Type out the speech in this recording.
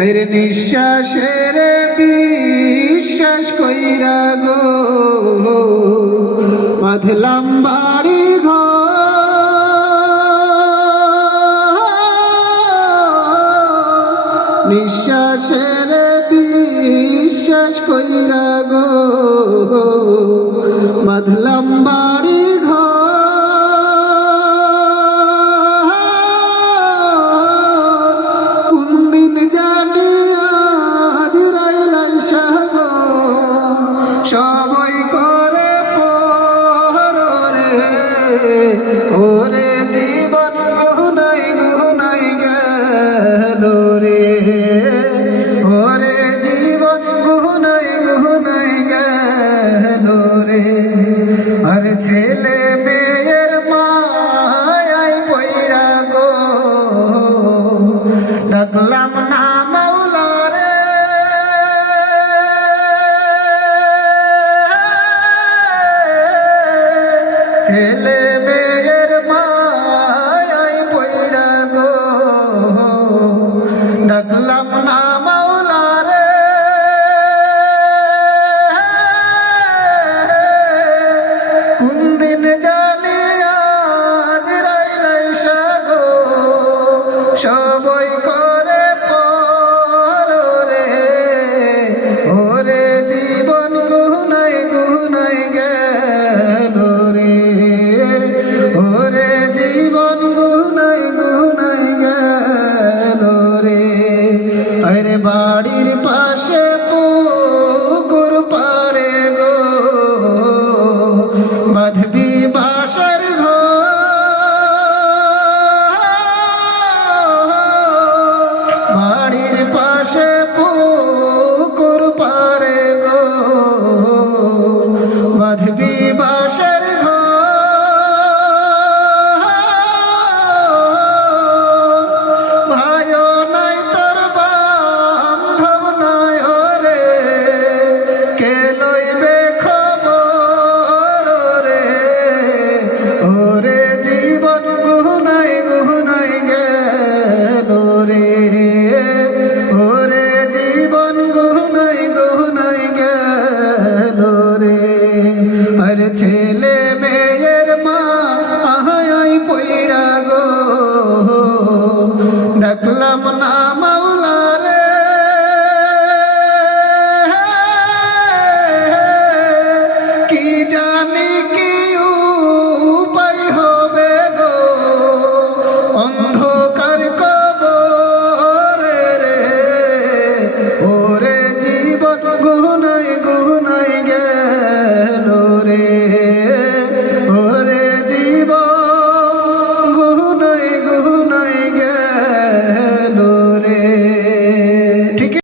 আরে নিঃশ্বাসের বিশ্বাস কইরা গো বাঁধলাম বাড়ি ঘর নিঃশ্বাসের বিশ্বাস কইরা গো বাঁধলাম বাড়ি ঘর কোন দিন জানি আজ রাইলাই সাগো সবাই করে পরে ওরে জীবন গুনাই গুনাই গেল রে ওরে জীবন গুনাই গুনাই গেল রে আর ছেলে মেয়ের মায়াই পইরা গো ডাকলাম না মাওলা রে ছেলে মেয়ের মায়াই পইরা গো ডাকলাম না মাওলা রে কোন দিন জানি আজ রাইলাই সাগো সবাই করে পরে ওরে জীবন গুনাই গুনাই গেল রে ওরে জীবন গুনাই গুনাই গেল রে আরে বাড়ির পাশে পুকুর পাড়ে গো বাঁধবি বাসার ঘর বাড়ির পাশে পুকুর পাড়ে গো বাঁধবি বাসার ঘর ভাইও নাই তোর বান্ধব নাই রে কে লইবে খবর রে ওরে জীবন গুনাই গুনাই গেল রে ওরে জীবন গুনাই গুনাই গেল রে আরে ছেলে মেয়ের মা আহাই পইরা গো ডাকলাম না